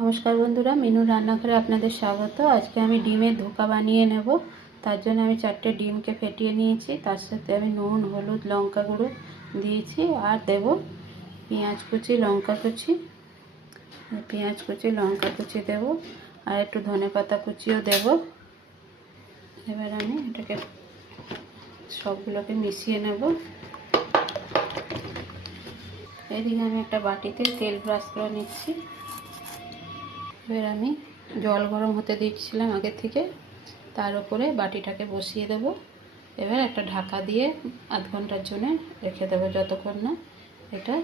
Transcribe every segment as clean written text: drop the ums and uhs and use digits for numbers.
নমস্কার বন্ধুরা, মিনুর রান্নাঘরে আপনাদের স্বাগত। আজকে আমি ডিমের ধোকা বানিয়ে নেব। তার জন্য আমি 4টে ডিমকে ফেটিয়ে নিয়েছি। তার সাথে আমি নুন, হলুদ, লঙ্কা গুঁড়ো দিয়েছি আর দেব পেঁয়াজ কুচি, লঙ্কা কুচি, লঙ্কা কুচি দেব আর একটু ধনেপাতা কুচিও দেব। এবার আমি এটাকে সবগুলোকে মিশিয়ে নেব। এদিকে আমি একটা বাটিতে তেল ব্রাশ করে নিচ্ছি। এবার আমি জল গরম হতে দিচ্ছিলাম আগে থেকে, তার উপরে বাটিটাকে বসিয়ে দেব। এবার একটা ঢাকা দিয়ে আধ ঘন্টার জন্য রেখে দেবো, যতক্ষণ না এটা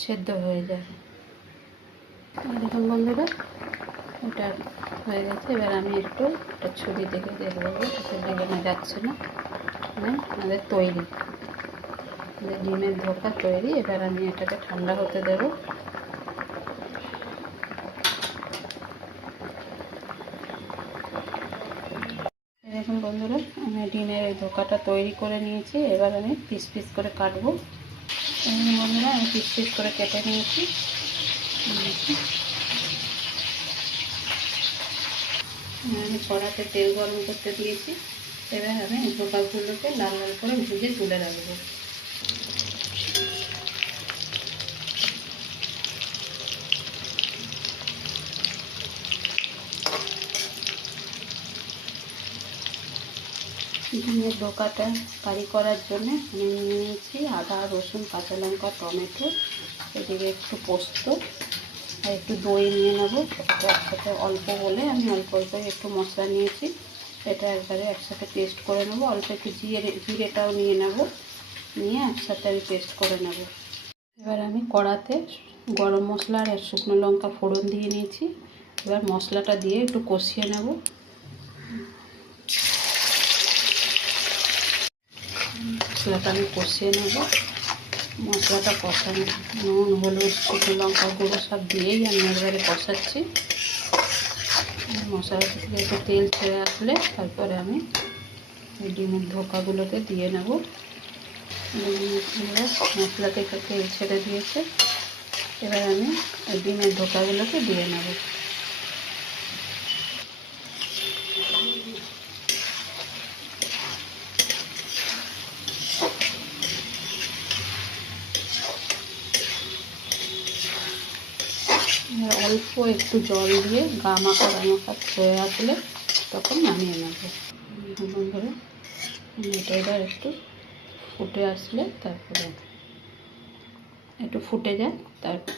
সেদ্ধ হয়ে যায়। দেখুন বন্ধুরা, এটা হয়ে গেছে। এবার আমি একটু একটা ছুরি থেকে দেখে দেবো, এতে লেগে না যাচ্ছে না। আমাদের তৈরি, ডিমের ধোকা তৈরি। এবার আমি এটাকে ঠান্ডা হতে দেবো। দেখুন বন্ধুরা, আমি ডিমের এই ধোকাটা তৈরি করে নিয়েছি। এবার আমি পিস পিস করে কাটবো। বন্ধুরা, আমি পিস পিস করে কেটে নিয়েছি। আমি কড়াতে তেল গরম করতে দিয়েছি। এবার আমি ধোকাগুলোকে লাল লাল করে ভেজে তুলে রাখবো। ডিমের ধোকাটা কারি করার জন্য আমি নিয়ে নিয়েছি আদা, রসুন, কাঁচা লঙ্কা, টমেটো, এদিকে একটু পোস্ত আর একটু দই নিয়ে নেবো। সেটাকে একসাথে অল্প বলে আমি অল্প অল্প একটু মশলা নিয়েছি। এটা একবারে একসাথে পেস্ট করে নেবো। অল্প একটু জিরেটাও নিয়ে নেব, নিয়ে একসাথে আমি পেস্ট করে নেব। এবার আমি কড়াতে গরম মশলা আর শুকনো লঙ্কা ফোড়ন দিয়ে নিয়েছি। এবার মশলাটা দিয়ে একটু কষিয়ে নেব। মশলাটা আমি কষিয়ে নেব। মশলাটা কষানো, নুন, হলুদ, শুকনো লঙ্কা গুঁড়ো সব দিয়েই আমি একবারে কষাচ্ছি। মশলা থেকে একটু তেল ছেড়ে আসলে তারপরে আমি ডিমের ধোকাগুলোকে দিয়ে নেব। মশলা থেকে তেল ছেড়ে দিয়েছে। এবার আমি ডিমের ধোকাগুলোকে দিয়ে নেব। অল্প একটু জল দিয়ে গামাখা হয়ে আসলে তখন নামিয়ে নেব। বন্ধুরা, এটা এবার একটু ফুটে আসলে তারপরে একটু ফুটে যায়, তারপর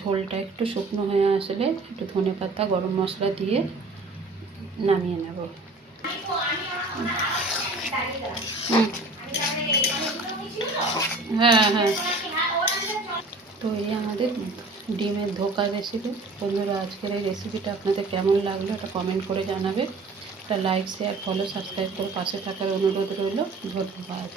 ঝোলটা একটু শুকনো হয়ে আসলে একটু ধনেপাতা, গরম মশলা দিয়ে নামিয়ে নেব। হ্যাঁ হ্যাঁ, তৈরি আমাদের ডিমের ধোকা রেসিপি। বন্ধুরা, আজকের এই রেসিপিটা আপনাদের কেমন লাগলো এটা কমেন্ট করে জানাবে। একটা লাইক, শেয়ার, ফলো, সাবস্ক্রাইব করে পাশে থাকার অনুরোধ রইল। ধন্যবাদ।